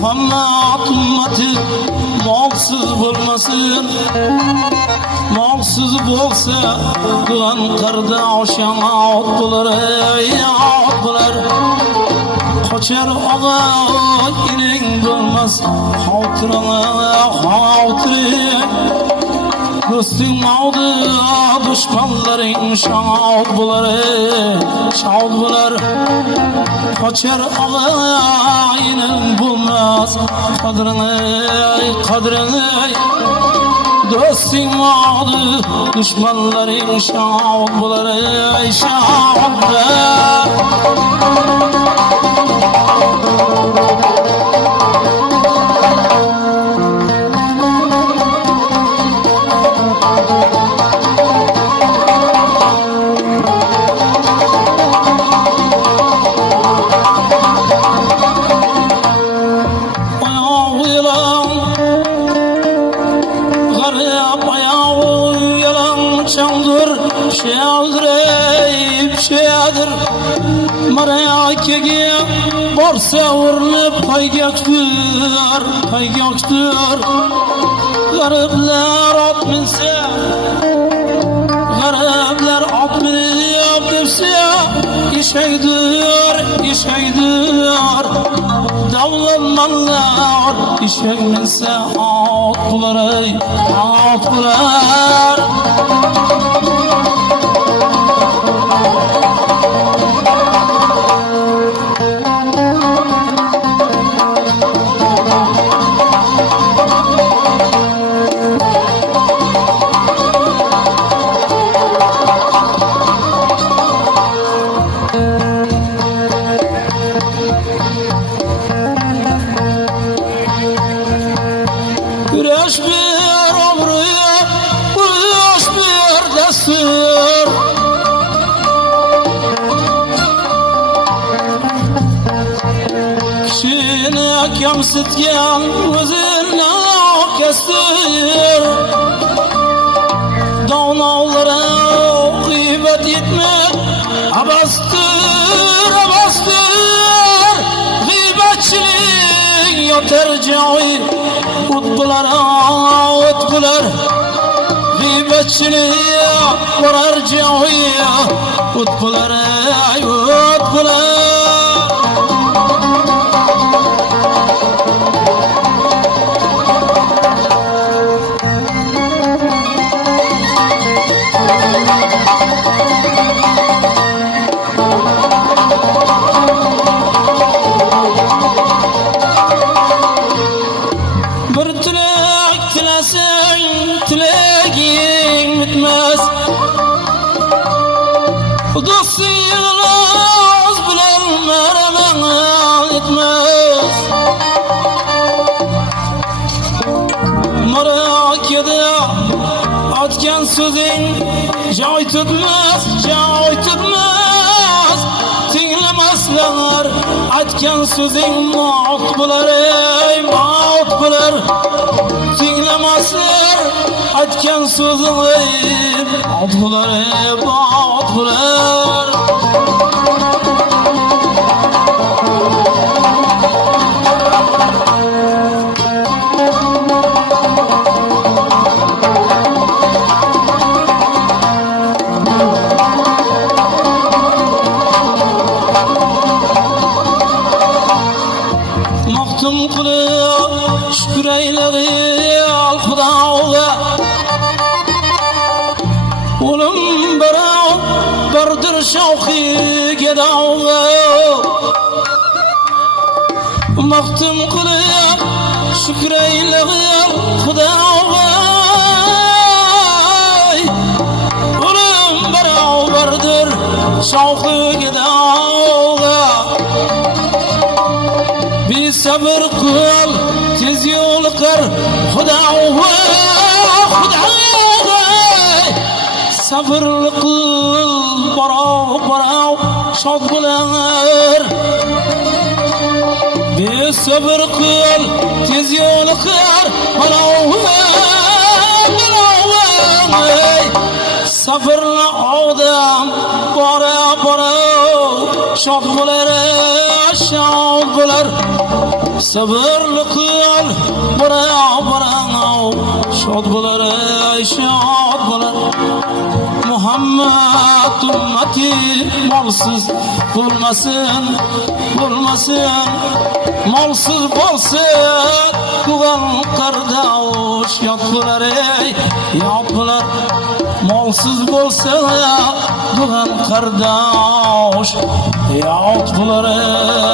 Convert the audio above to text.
Muhammed ümmeti malsız bulmasın. Malsız bolsa Doğan kardeşen ağıt bular ağıt bular. Koçer ağa inin bulmaz Hatırına hatırı. Dostum aldı düşmanların şahit bular. Kaçar ağayının bulmaz kadrini. Dostum aldı düşmanların şahit bular. Merakege varsa uğurlu paygaçtır. Garipler at minse, garipler at minse, işeydir. Davlanmanlar işek minse at bular. Yamsıtgan özüne kestir. Dağnavlara gıybet etme. Abastır. Gıybetçilik yatar cahil. Utkular. Gıybetçilik varar cahil. Utkular. Tilagin bitmez. Dostu yılmaz bilen meradan etmez. Merakede atken sözün joy tutmaz. Tinglemezler atken sözün maut bular. Tinglemezler atken sözün maut bular. Mahtum kılıp şükür eyleri al Xudoga. Olim birdir şavqi gedoga. Mahtum kılıp şükür eyleri al Xudoga. Olim birdir şavqi gedoga. Bir sabır kıl, tez yol kır, Xudoga. Sabırlı kıl, barao, şad bular. Bir sabır kıl, tez yol kır, Xudoga. Sabırlı adam, barao, şad bular. sabırlı kıl bana şad bular ey şad bular Muhammed ümmeti malsız bulmasın malsız bolsun tugan kardeş yad bular ey yad bular malsız bolsa tugan kardeş yad bular ey